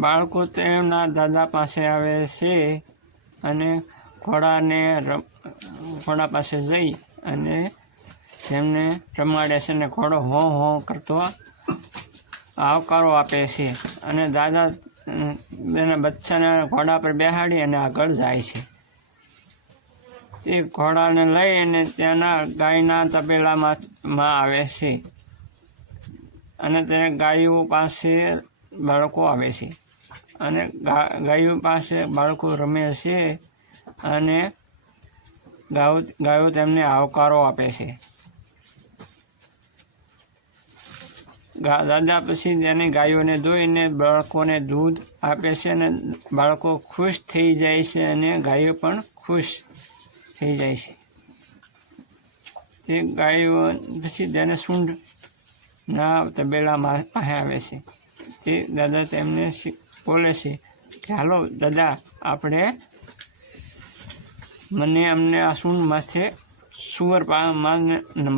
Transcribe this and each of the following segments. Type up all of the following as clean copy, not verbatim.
બાળકો તેમના દાદા પાસે આવે છે અને ઘોડા પાસે જઈ અને તેમને રમાડે છે અને ઘોડો હોં હોં કરતો આવકારો આપે છે અને દાદા તેના બચ્ચાને ઘોડા પર બેસાડી અને આગળ જાય છે. તે ઘોડાને લઈ અને તેના ગાયના તબેલામાં આવે છે અને તેને ગાયો પાસે બાળકો આવે છે અને ગાયો પાસે બાળકો રમે છે અને ગાયો તેમને આવકારો આપે છે. દાદા પછી તેની ગાયોને દોઈને બાળકોને દૂધ આપે છે અને બાળકો ખુશ થઈ જાય છે અને ગાયો પણ ખુશ થઈ જાય છે. તે ગાયો પછી તેને સૂંઢના તબેલામાં પાસે આવે છે. તે દાદા તેમને બોલે છે કે હાલો દાદા, અમને આ સૂંઢ માથે સુવર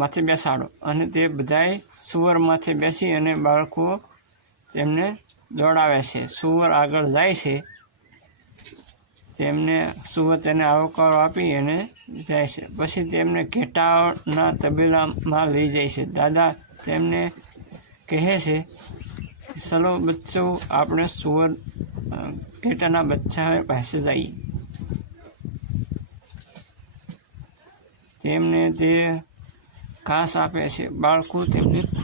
માથે બેસાડો. અને તે બધાય સુવર માથે બેસી અને બાળકો તેમને દોડાવે છે. સુવર આગળ જાય છે, સુવર તેને આવકારો આપી અને જાય છે. પછી તેમને ઘેટાના તબેલામાં લઈ જાય છે. દાદા તેમને કહે છે, ચલો બચ્ચો, આપણે ઘેટાના બચ્ચા પાસે જઈએ. તેમને તે ઘાસ આપે છે. બાળકો તેમને ખુશ